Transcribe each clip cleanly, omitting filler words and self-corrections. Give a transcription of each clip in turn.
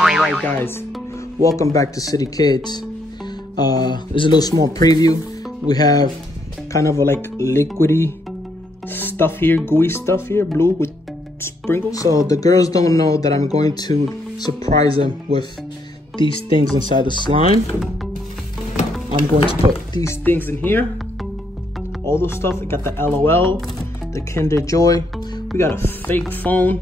Alright guys, welcome back to City Kids. There's a little small preview. We have kind of a like liquidy stuff here, gooey stuff here, blue with sprinkles. So the girls don't know that I'm going to surprise them with these things inside the slime. I'm going to put these things in here. All those stuff. We got the LOL, the Kinder Joy. We got a fake phone.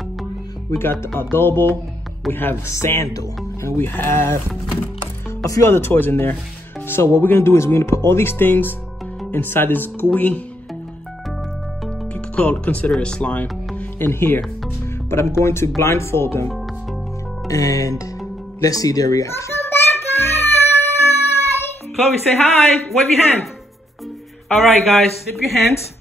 We got the adobo. We have sandal. And we have a few other toys in there. So what we're gonna do is we're gonna put all these things inside this gooey, you could consider it slime, in here. But I'm going to blindfold them and let's see their reaction. Welcome back, guys! Chloe, say hi. Wave your hand. All right, guys, dip your hands.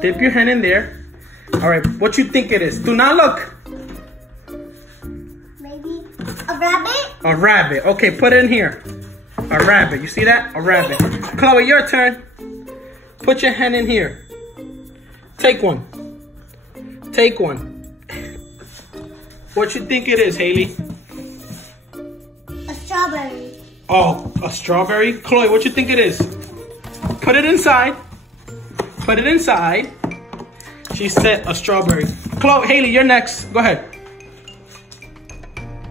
Dip your hand in there. All right, what you think it is? Do not look. Maybe a rabbit? A rabbit. Okay, put it in here. A rabbit. You see that? A rabbit. Chloe, your turn. Put your hand in here. Take one. Take one. What you think it is, Haley? A strawberry. Oh, a strawberry? Chloe, what you think it is? Put it inside. Put it inside. She said a strawberry. Chloe, Haley, you're next. Go ahead.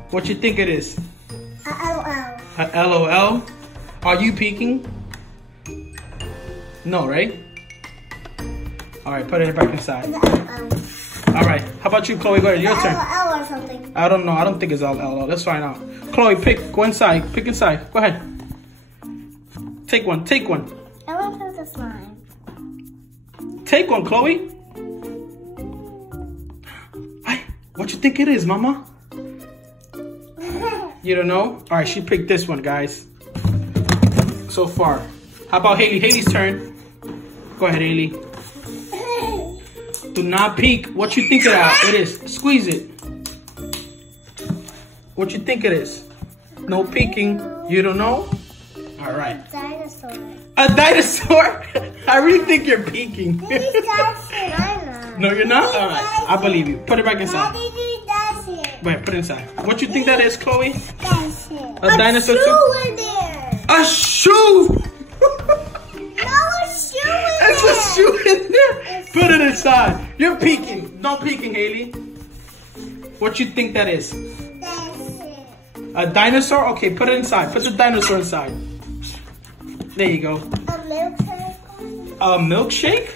What you think it is? A LOL. A LOL? Are you peeking? No, right? All right, put it back inside. All right, how about you, Chloe? Go ahead, your turn. LOL or something. I don't know. I don't think it's all LOL. Let's find out. Chloe, pick. Go inside. Pick inside. Go ahead. Take one. Take one. I want to put the slime. Take one, Chloe. Hi. What you think it is, Mama? You don't know? All right, she picked this one, guys. So far. How about Haley? Haley's turn. Go ahead, Haley. Do not peek. What you think it is? Squeeze it. What you think it is? No peeking. You don't know? All right. A dinosaur. A dinosaur? I really think you're peeking. Daddy does it. I'm not. No, you're not? All right. I believe you. Put it back inside. Daddy does it. Wait, put it inside. What you think that is, Chloe? That's it. A dinosaur shoe too? in there. A shoe! No, a shoe in It's there. a shoe in there. Put it inside. You're peeking. No peeking, Haley. What you think that is? That's it. A dinosaur? Okay, put it inside. Put the dinosaur inside. There you go. A milkshake? A milkshake?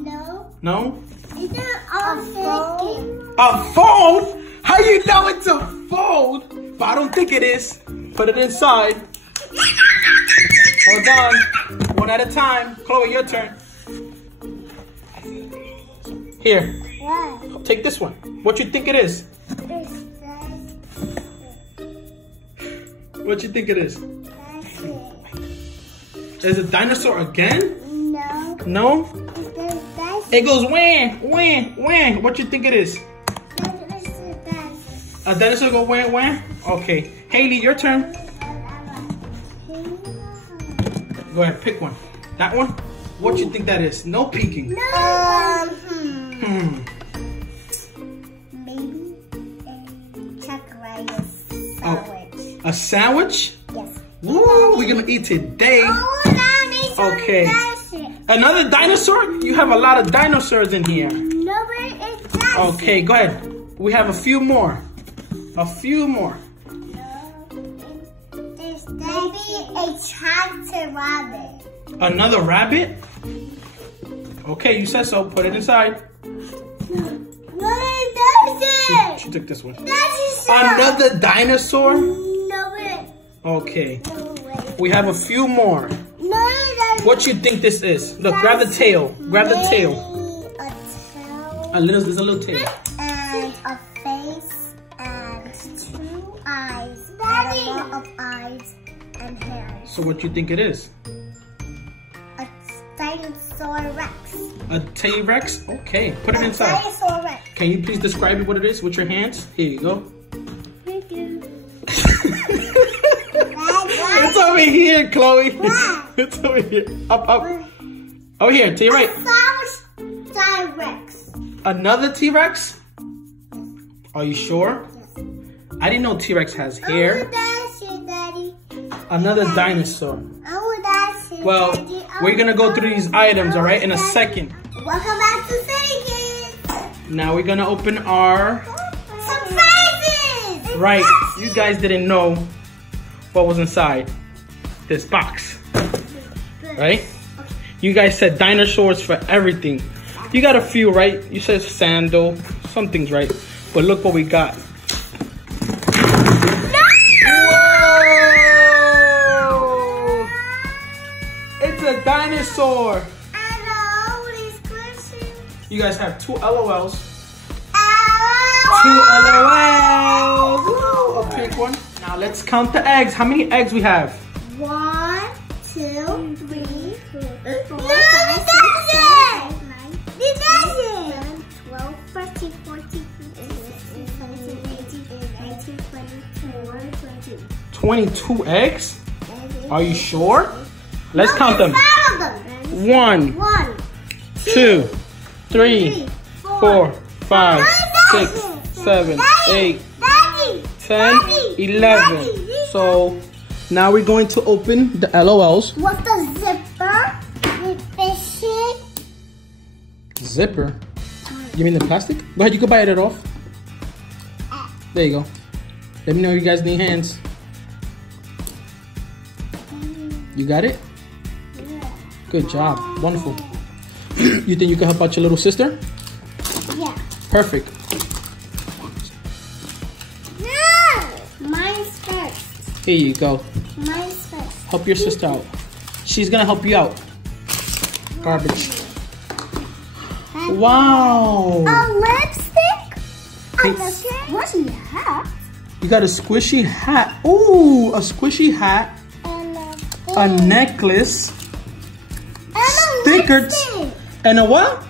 No. No? Is it a phone? A phone? How you know it's a phone? But I don't think it is. Put it inside. Hold on. One at a time. Chloe, your turn. Here. What? Take this one. What you think it is? What you think it is? That's it. Is it a dinosaur again? No. No? That's It goes wham, wham, wham. What you think it is? A dinosaur go wham, wham? Okay. Haley, your turn. Go ahead, pick one. That one? What you think that is? No peeking. maybe a chocolate sandwich. A sandwich? Yes. Woo, we're gonna eat today. Okay. Another dinosaur? You have a lot of dinosaurs in here. No, but it does. Okay, go ahead. We have a few more. A few more. There's maybe a chocolate rabbit. Another rabbit? Okay, you said so. Put it inside. No, it doesn't. She took this one. That's Another dinosaur? No, but Okay. no way. We have a few more. No, it doesn't. What you think this is? Look, grab the tail. Grab the tail. A tail. There's a little tail. And a face and 2 eyes. And a lot of eyes and hairs. So what you think it is? A dinosaur rex. A T-Rex? Okay, put it inside. Dinosaur rex. Can you please describe what it is with your hands? Here you go. Thank you. It's over here, Chloe. It's over here. Up, up. Over here, to your right. Tyrex. Another T-Rex? Are you sure? Yes. I didn't know T-Rex has hair. That's it, Daddy. Another dinosaur. Oh, that's it, Well, Daddy. we're gonna go through these items, all right, in a second. Welcome back to City Kids. Now we're gonna open our... Surprises! Right, you guys didn't know what was inside this box, right? You guys said dinosaurs for everything. You got a few, right? You said sandal, something's right. But look what we got. Whoa! It's a dinosaur. You guys have 2 LOLs. Two LOLs. Woo, a big one. Now let's count the eggs. How many eggs we have? 1, 2, 3, 4, 5, 6, 7, 8, 9, 10, 12, 13, 14, 15, 16, 17, 18, 19, 20, 21, 22 eggs? Are you sure? Let's count them. 1, 2, 3, 4, 5, 6, 7, 8, 10, 11. So now we're going to open the LOLs. What's the zipper? The fishing. Zipper? You mean the plastic? Go ahead, you can bite it off. There you go. Let me know if you guys need hands. You got it? Yeah. Good job. Wonderful. You think you can help out your little sister? Yeah. Perfect. No! Mine's first. Here you go. Mine's first. Help your sister out. She's gonna help you out. Garbage. Wow. A lipstick? And a It's- squishy hat. You got a squishy hat. Ooh, a squishy hat. And A necklace. Stickers. lipstick. And a what?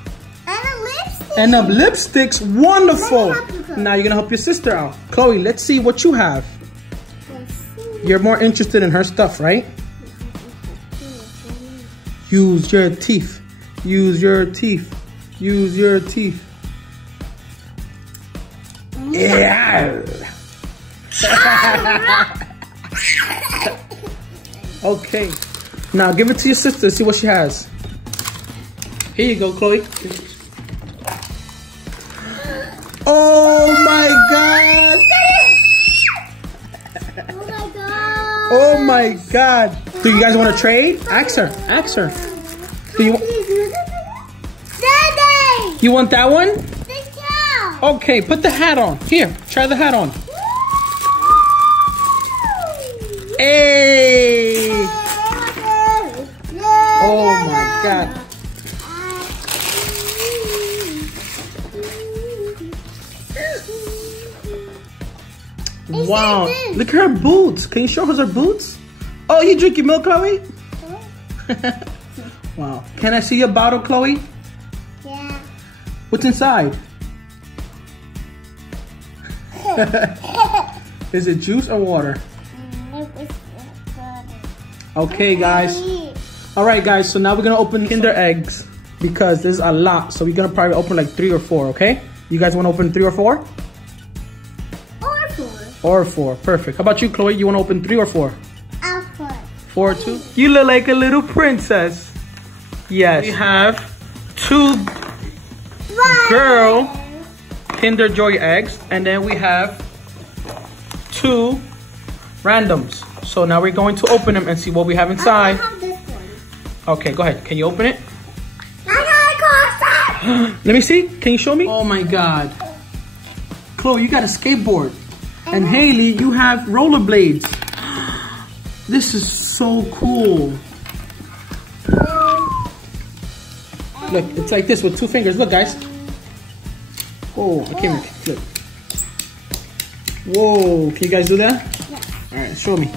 And a lipstick. And a lipsticks. Wonderful. Let me help you, Chloe. Now you're gonna help your sister out. Chloe, let's see what you have. Let's see. You're more interested in her stuff, right? Use your teeth. Use your teeth. Use your teeth. Yeah. Okay. Now give it to your sister. See what she has. Here you go, Chloe. Oh my God. Oh my god. Oh my God. Do you guys want to trade? Ask her. Ask her. Do you, Daddy! you want that one? The cow! Okay, put the hat on. Here, try the hat on. Hey! Oh my God. Wow, look at her boots. Can you show us her boots? Oh, you drinking milk, Chloe? Wow. Can I see your bottle, Chloe? Yeah. What's inside? Is it juice or water? Okay, guys. All right, guys. So now we're gonna open Kinder eggs because there's a lot. So we're gonna probably open like 3 or 4. Okay? You guys want to open 3 or 4? Or 4. Or 4. Perfect. How about you, Chloe? You want to open 3 or 4? 4. 4 or 2? You look like a little princess. Yes. We have 2 girl Kinder Joy eggs, and then we have 2 randoms. So now we're going to open them and see what we have inside. I have this one. Okay, go ahead. Can you open it? I Let me see. Can you show me? Oh my God. Chloe, you got a skateboard. And Haley, you have rollerblades. This is so cool. Look, it's like this with 2 fingers. Look, guys. Oh, I can't even flip. Whoa, can you guys do that? Yeah. All right, show me.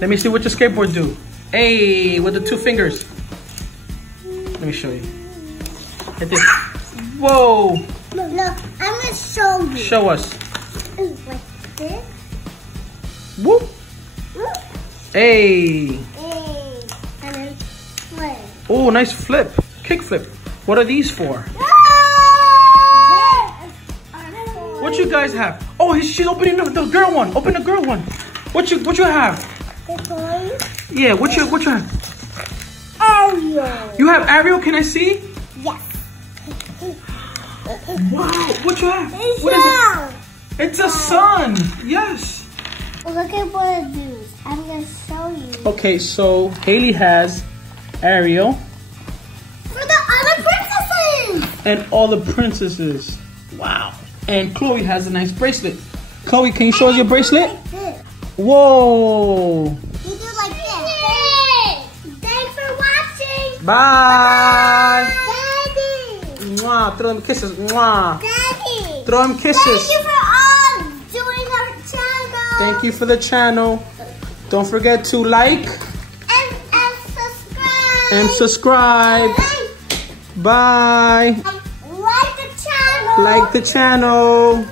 Let me see what your skateboard do. Hey, with the 2 fingers. Let me show you. Like this. Whoa. Look, I'm gonna show you. Show us. Like this. Whoop. Look. Hey. Hey. And then play. Oh, nice flip. Kick flip. What are these for? What you guys have? Oh, she's opening the girl one. Open the girl one. What you have? The toys. Yeah, what you have? Ariel. You have Ariel? Can I see? Yes. Wow, what you have? It's What is it? It's a sun. Yes. Look at what it does. I'm gonna show you. Okay, so Haley has Ariel For the other princesses. and all the princesses. Wow. And Chloe has a nice bracelet. Chloe, can you show us your bracelet? Like this. Whoa. You do like this. Thanks for watching. Bye. Daddy. Mwah. Throw them kisses. Mwah. Daddy. Throw them kisses. Thank you for all doing our channel. Thank you for the channel. Don't forget to like And subscribe. and subscribe. Bye. Like the channel. Like the channel.